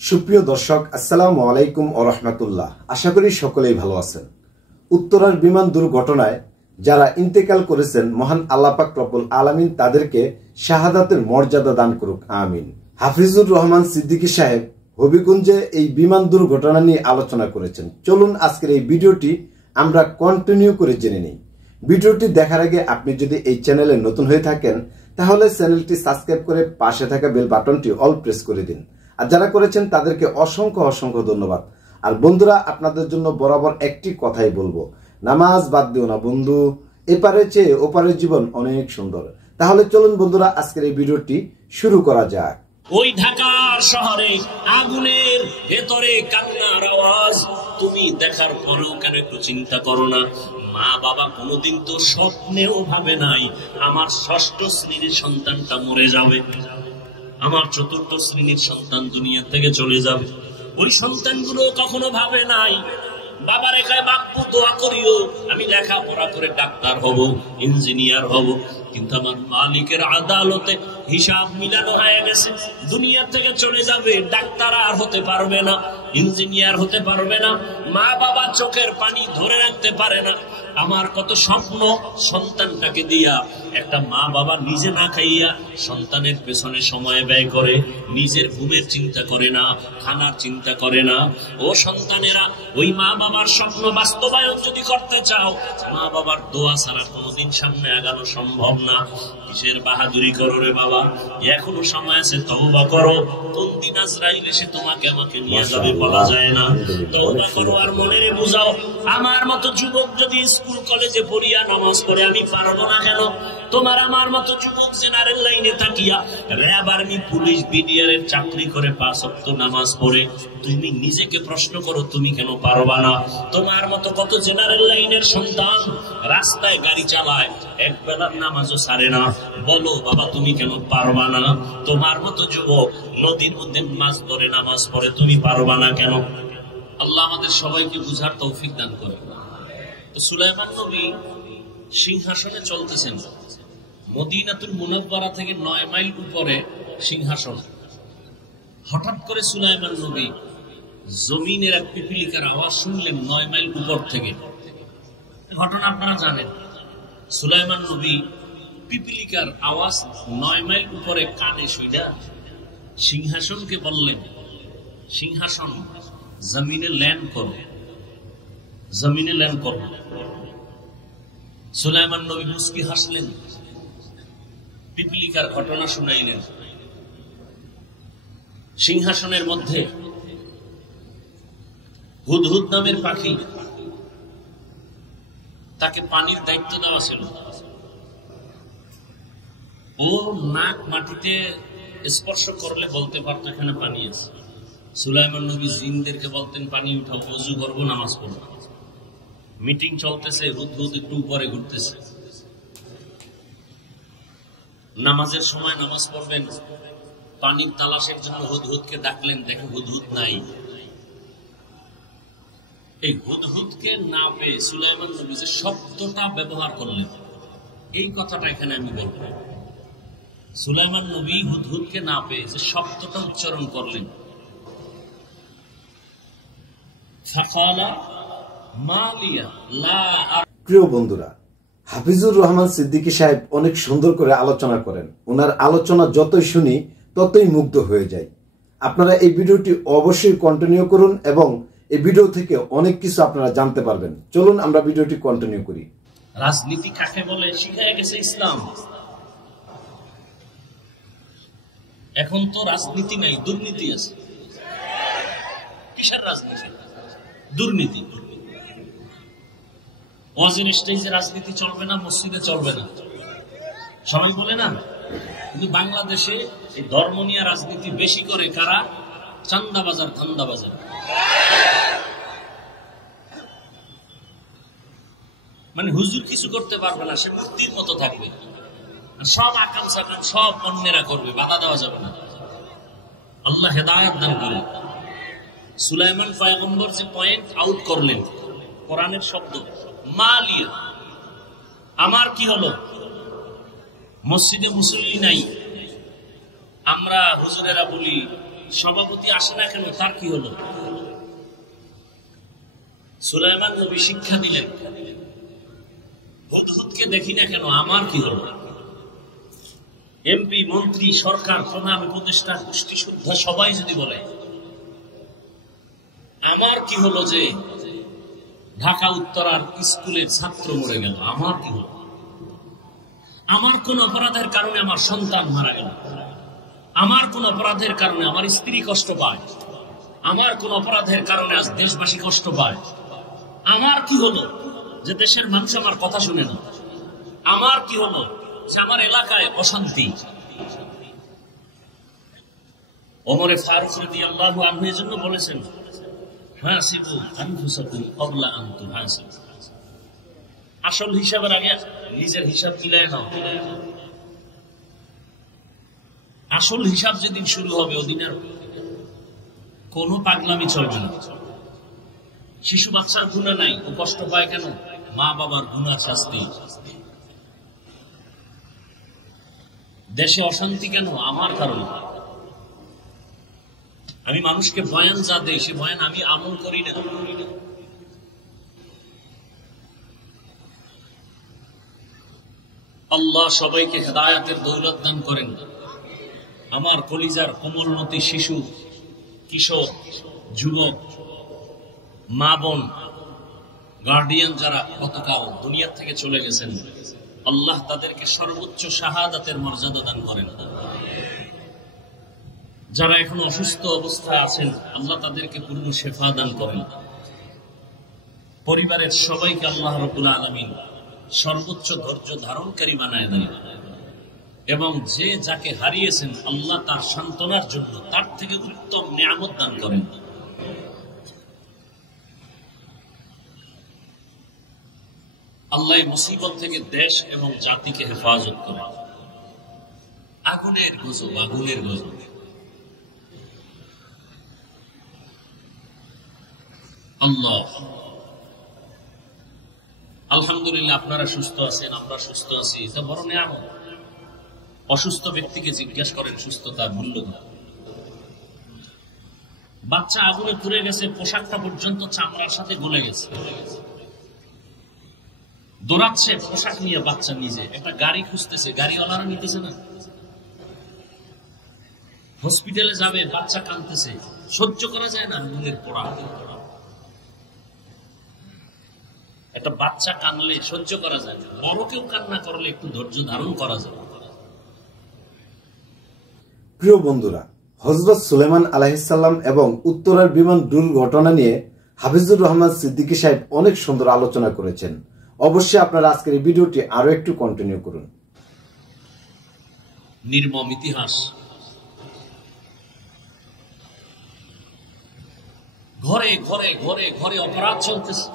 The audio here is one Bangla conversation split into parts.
সুপ্রিয় দর্শক, আসসালামু আলাইকুম ওয়া রাহমাতুল্লাহ। আশা করি সকলেই ভালো আছেন। উত্তরার বিমান দুর্ঘটনায় যারা ইন্তেকাল করেছেন, মহান আল্লাহ পাক রব্বুল আলামিন তাদেরকে শাহাদাতের মর্যাদা দান করুক, আমিন। হাফিজুর রহমান সিদ্দিকী সাহেব হবিগঞ্জে এই বিমান দুর্ঘটনা নিয়ে আলোচনা করেছেন। চলুন আজকের এই ভিডিওটি আমরা কন্টিনিউ করে জেনে নিই। ভিডিওটি দেখার আগে আপনি যদি এই চ্যানেলে নতুন হয়ে থাকেন তাহলে চ্যানেলটি সাবস্ক্রাইব করে পাশে থাকা বেল বাটনটি অল প্রেস করে দিন। আর যারা করেছেন তাদেরকে অসংখ্য অসংখ্য ধন্যবাদ। আর বন্ধুরা, আপনাদের জন্য বরাবর একটি কথাই বলবো, নামাজ বাদ দিও না বন্ধু, এপারে চেয়ে ওপারের জীবন অনেক সুন্দর। তাহলে চলুন বন্ধুরা, আজকের এই ভিডিওটি শুরু করা যাক। ওই ঢাকার শহরে আগুনের ভেতরে কান্নার আওয়াজ তুমি দেখার পরেও কেন একটু চিন্তা করো না? মা বাবা কোনোদিন তো স্বপ্নেও ভাবে নাই আমার ষষ্ঠ শ্রেণীর সন্তানটা মরে যাবে, আমার চতুর্থ শ্রেণীর সন্তান দুনিয়া থেকে চলে যাবে। ওই সন্তানগুলো কখনো ভাবে নাই বাবার একাই বাপ্পু দোয়া করিও আমি লেখাপড়া করে ডাক্তার হব, ইঞ্জিনিয়ার হব। কিন্তু আমার মালিকের আদালতে হিসাব মিলানো হয়ে গেছে, দুনিয়া থেকে চলে যাবে, ডাক্তার আর হতে পারবে না, ইঞ্জিনিয়ার হতে পারবে না। মা বাবা চোখের পানি ধরে রাখতে পারে না। আমার কত স্বপ্ন সন্তানটাকে দিয়া, একটা মা বাবা নিজে না খাইয়া সন্তানের পেছনে সময় ব্যয় করে, নিজের ঘুমের চিন্তা করে না, খানার চিন্তা করে না। ও সন্তানেরা, ওই মা বাবার স্বপ্ন বাস্তবায়ন যদি করতে চাও, মা বাবার দোয়া ছাড়া কোনোদিন সামনে আগানো সম্ভব না। কিসের বাহাদুরি করো রে বাবা, এখনো সময় আছে, তওবা করো। কোন দিন আজরাইল এসে তোমাকে আমাকে নিয়ে যাবে বলা যায় না। তওবা করো আর মনে বুঝাও, আমার মতো যুবক যদি স্কুল কলেজে পড়িয়া নামাজ পড়ে আমি পারবো না কেন? তোমার আমার মতো যুবক জেনারেল লাইনে থাকিয়া র্যাব, আর্মি, পুলিশ, বিডিআর এর চাকরি করে 5 ওয়াক্ত নামাজ পড়ে তুমি নিজেকে প্রশ্ন করো, তুমি কেন পারবা না? তোমার মতো কত জেনারেল লাইনের সন্তান রাস্তায় গাড়ি চালায়, এক বেলার নামাজও ছাড়ে না, বলো বাবা তুমি কেন পারবা না? তোমার মতো যুবক নদীর মধ্যে মাছ ধরে নামাজ পড়ে, তুমি পারবা না কেন? আল্লাহ আমাদের সবাইকে বুঝার তৌফিক দান করে। সুলাইমান নবী সিংহাসনে চলতেছেন, মদিনাতুল মুনাওয়ারা থেকে 9 মাইল উপরে সিংহাসন। হঠাৎ করে সুলাইমান নবী জমিনের এক পিপিলিকার আওয়াজ শুনলেন 9 মাইল উপর থেকে। ঘটনা আপনারা জানেন, সুলাইমান নবী পিপিলিকার আওয়াজ 9 মাইল উপরে কানে শুইনা সিংহাসনকে বললেন, সিংহাসন জমিনে ল্যান্ড করো, জমিনে ল্যান্ড করো। সুলাইমান নবী মুস্কি হাসলেন, পিপিলিকার ঘটনা শুনাইলেন। সিংহাসনের মধ্যে হুদহুদ নামের পাখি, তাকে পানির দায়িত্ব দেওয়া ছিল। ও নাক মাটিতে স্পর্শ করলে বলতে পারত এখানে পানি আছে। সুলাইমান নবী জিনদেরকে বলতেন পানি উঠাও, ওযু করবো, নামাজ পড়বো। মিটিং চলতেছে, হুদহুদ একটু উপরে ঘুরতেছে। নামাজের সময় নামাজ পড়বেন, পানির তালাশের জন্য হুদহুদকে ডাকলেন, দেখো হুদহুদ নাই। এই হুদহুদকে না পেয়ে সুলাইমান নবী যে শব্দটা ব্যবহার করলেন, এই কথাটা এখানে আমি বলবো। সুলাইমান নবী হুদহুদকে না পেয়ে যে শব্দটা উচ্চারণ করলেন, প্রিয় বন্ধুরা, হাফিজুর রহমান সিদ্দিকী সাহেব অনেক সুন্দর করে আলোচনা করেন। ওনার আলোচনা যতই শুনি ততই মুগ্ধ হয়ে যাই। আপনারা এই ভিডিওটি অবশ্যই কন্টিনিউ করুন এবং এই ভিডিও থেকে অনেক কিছু আপনারা জানতে পারবেন। চলুন আমরা ভিডিওটি কন্টিনিউ করি। রাজনীতি কাকে বলে শিখায় গেছে ইসলাম। এখন তো রাজনীতি নাই, দুর্নীতি আছে। কিসের রাজনীতি? দুর্নীতি। ওয়াজির স্টেজে রাজনীতি চলবে না, মসজিদে চলবে না, সবাই বলে না। কিন্তু বাংলাদেশে এই ধর্ম নিয়ে রাজনীতি বেশি করে কারা? চান্দাবাজার, ধান্দাবাজার। মানে হুজুর কিছু করতে পারবে না, সে মূর্তির মতো থাকবে, সব আকাম সাকাম সব অন্যেরা করবে, বাধা দেওয়া যাবে না। আল্লাহ হেদায়েত দান করে। সুলাইমান পয়গম্বর যে পয়েন্ট আউট করলেন, কোরআনের শব্দ মালিয়া, আমার কি হলো? মসজিদে মুসল্লি নাই, আমরা হুজুরেরা বলি সভাপতি আসে না কেন, তার কি হলো? সুলাইমান নবী শিক্ষা দিলেন, হুদহুদকে দেখি না কেন, আমার কি হলো? এমপি, মন্ত্রী, সরকার, প্রধান উপদেষ্টা, গোষ্ঠী শুদ্ধা সবাই যদি বলে আমার কি হলো যে ঢাকা উত্তরার স্কুলের ছাত্র মরে গেল, আমার কি হলো? আমার কোন অপরাধের কারণে আমার সন্তান মারা গেল, আমার কোন অপরাধের কারণে আমার স্ত্রী কষ্ট পায়, আমার কোন অপরাধের কারণে আজ দেশবাসী কষ্ট পায়, আমার কি হলো যে দেশের মানুষ আমার কথা শুনে না, আমার কি হলো যে আমার এলাকায় অশান্তি? ওমরে ফারুক রাদিয়াল্লাহু আনহু এজন্য বলেছেন, হাসিবু আনফুসাকুম ক্বাবলা আন তুহাসিবু। আসল হিসাবের আগে নিজের হিসাব মিলায় নাও। আসল হিসাব যেদিন শুরু হবে ওদিন আর কোনো পাগলামি চলবে না। শিশু বাচ্চার গুনাহ নাই, ও কষ্ট পায় কেন? মা বাবার গুনাহ শাস্তি। দেশে অশান্তি কেন? আমার কারণে। আমি মানুষকে বয়ান যা দেই সে বয়ান আমি আমল করি না। আল্লাহ সবাইকে হেদায়েতের দৌলত দান করেন। আমার কলিজার কোমলমতি শিশু, কিশোর, যুবক, মা বোন, গার্ডিয়ান যারা গতকাল দুনিয়া থেকে চলে গেছেন, আল্লাহ তাদেরকে সর্বোচ্চ শাহাদাতের মর্যাদা দান করেন। যারা এখন অসুস্থ অবস্থায় আছেন, আল্লাহ তাদেরকে পূর্ণ শেফা দান করেন। পরিবারের সবাইকে আল্লাহ রাব্বুল আলামিন সর্বোচ্চ ধৈর্য ধারণকারী বানায় দেন এবং যে যাকে হারিয়েছেন আল্লাহ তার সান্ত্বনার জন্য তার থেকে উত্তম নিয়ামত দান করেন। আল্লাহ মুসিবত থেকে দেশ এবং জাতিকে হেফাজত করেন। আগুনের গজব, আগুনের গজব। আল্লাহ, আলহামদুলিল্লাহ আপনারা সুস্থ আছেন, আমরা সুস্থ আছি, এটা বড় নিয়ামত। অসুস্থ ব্যক্তিকে জিজ্ঞাসা করেন সুস্থতার মূল্য। বাচ্চা আগুনে পুড়ে গেছে, পোশাকটা পর্যন্ত চামড়ার সাথে গলে গেছে, দৌড়াচ্ছে পোশাক নিয়ে বাচ্চা নিজে, একটা গাড়ি খুঁজতেছে, গাড়িওয়ালারা নিতেছে না। হসপিটালে যাবে, বাচ্চা কাঁদতেছে, সহ্য করা যায় না আগুনের পোড়া। একটা বাচ্চা কানলে সহ্য করা যায়, বড় কেউ কান্না করলে একটু ধৈর্য ধারণ করা যায়। প্রিয় বন্ধুরা, হযরত সুলাইমান আলাইহিস সালাম এবং উত্তরার বিমান দুর্ঘটনা নিয়ে হাফিজুর রহমান সিদ্দিকী সাহেব অনেক সুন্দর আলোচনা করেছেন। অবশ্যই আপনারা আজকের এই ভিডিওটি আরো একটু কন্টিনিউ করুন। নির্মম ইতিহাস। ঘরে ঘরে ঘরে ঘরে অপরাধ চলতেছে।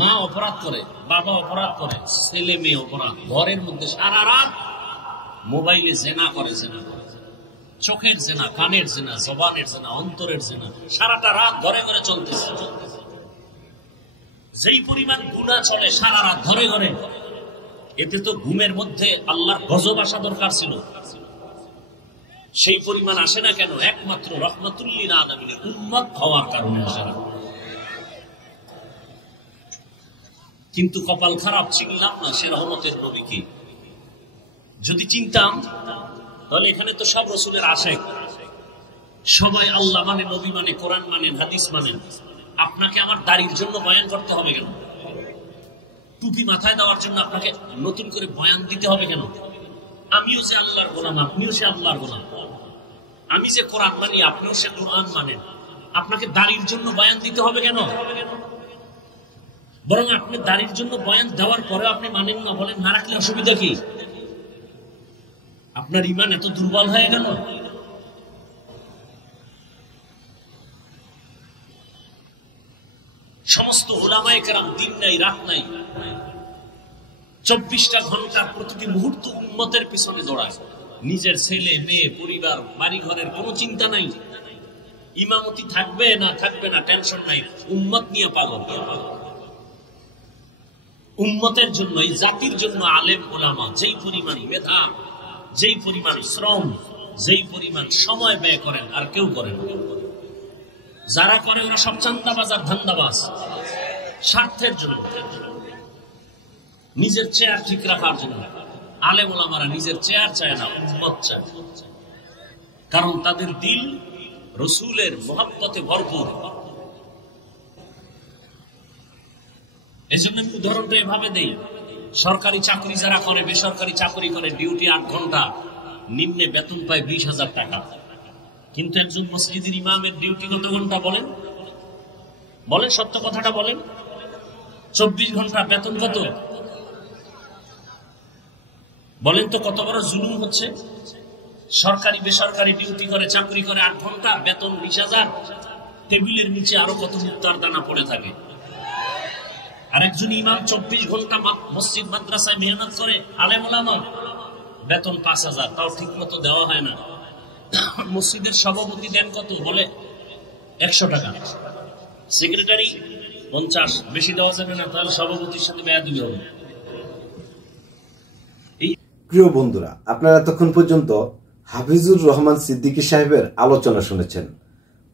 মা অপরাধ করে, বাবা অপরাধ করে, ছেলে মেয়ে অপরাধ। ঘরের মধ্যে সারা রাত মোবাইলে জেনা করে, চোখের জেনা, কানের জেনা, জবানের জেনা, অন্তরের জেনা, সারাটা রাত ঘরে ঘরে চলতেছে। যেই পরিমাণ গুনাহ চলে সারা রাত ঘরে ঘরে, এতে তো ঘুমের মধ্যে আল্লাহর গজব আসা দরকার ছিল। সেই পরিমাণ আসে না কেন? একমাত্র রহমাতুল লিল আলামিন উম্মত হওয়ার কারণে আসে না। কিন্তু কপাল খারাপ, চিনলাম না সে রহমতের নবীকে। যদি চিনতাম তাহলে এখানে তো সব রাসূলের আশিক, সবাই আল্লাহ মানে, নবী মানে, কোরআন মানেন, হাদিস মানেন। আপনাকে আমার দাড়ির জন্য বয়ান করতে হবে কেন? টুপি মাথায় দেওয়ার জন্য আপনাকে নতুন করে বয়ান দিতে হবে কেন? আমিও যে আল্লাহর গোলাম, আপনিও সে আল্লাহর গোলাম। আমি যে কোরআন মানি, আপনিও সে কোরআন মানেন। আপনাকে দাড়ির জন্য বয়ান দিতে হবে কেন? বরং আপনি দাড়ির জন্য বয়ান দেওয়ার পরে আপনি মানেন না, বলেন না রাখলে অসুবিধা কি? আপনার ঈমান এত দুর্বল হয়ে গেল? সমস্ত উলামায়ে কেরাম দিন নাই রাত নাই, 24টা ঘন্টা প্রতিটি মুহূর্ত উম্মতের পিছনে দৌড়ায়। নিজের ছেলে মেয়ে, পরিবার, বাড়ি ঘরের কোনো চিন্তা নাই। ইমামতি থাকবে না থাকবে না টেনশন নাই, উম্মত নিয়ে পাগল। উম্মতের জন্য, এই জাতির জন্য আলেম ওলামা যেই পরিমাণ মেধা, যেই পরিমাণ শ্রম, যেই পরিমাণ সময় ব্যয় করেন আর কেউ করেন। যারা করে ওরা সব চান্দাবাজ আর ধান্দাবাজ, স্বার্থের জন্য, নিজের চেয়ার ঠিক রাখার জন্য। আলেম ওলামারা নিজের চেয়ার চায় না, উম্মত চায়, কারণ তাদের দিল রসুলের মহব্বতে ভরপুর। এজন্য আমি উদাহরণটা এভাবে দেই, সরকারি চাকরি যারা করে, বেসরকারি চাকরি করে, ডিউটি 8 ঘন্টা, নিম্নে বেতন পায় 20,000 টাকা। কিন্তু একজন মসজিদের ইমামের ডিউটি কত ঘন্টা বলেন? বলেন, সত্য কথাটা বলেন। 24 ঘন্টা, বেতন কত? বলেন তো কত বড় জুলুম হচ্ছে। সরকারি বেসরকারি ডিউটি করে, চাকরি করে 8 ঘন্টা, বেতন 20,000, টেবিলের নিচে আরো কত মুক্তার দানা পড়ে থাকে। আর একজন ইমাম 24 ঘন্টা মসজিদ মাদ্রাসায় মেহনত করে, আলেম ওলামা, বেতন 5,000, তাও ঠিক মতো দেওয়া হয় না। মসজিদের সভাপতি দেন কত? বলে 100 টাকা, সেক্রেটারি 50, বেশি দেওয়া যাবে না, তাহলে সভাপতির সাথে বেয়াদবি হবে। প্রিয় বন্ধুরা, আপনারা এতক্ষণ পর্যন্ত হাফিজুর রহমান সিদ্দিকী সাহেবের আলোচনা শুনেছেন।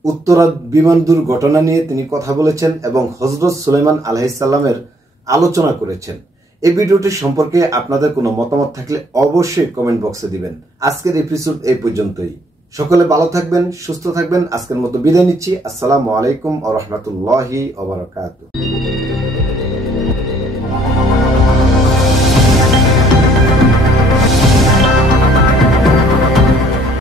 উত্তরা বিমান দুর্ঘটনা নিয়ে তিনি কথা বলেছেন এবং হযরত সুলাইমান আলাইহিস সালামের আলোচনা করেছেন। এই ভিডিওটি সম্পর্কে আপনাদের কোনো মতামত থাকলে অবশ্যই কমেন্ট বক্সে দিবেন। আজকের এপিসোড এই পর্যন্তই। সকলে ভালো থাকবেন, সুস্থ থাকবেন। আজকের মতো বিদায় নিচ্ছি। আসসালামু আলাইকুম ওয়া রাহমাতুল্লাহি ওয়া বারাকাতুহু।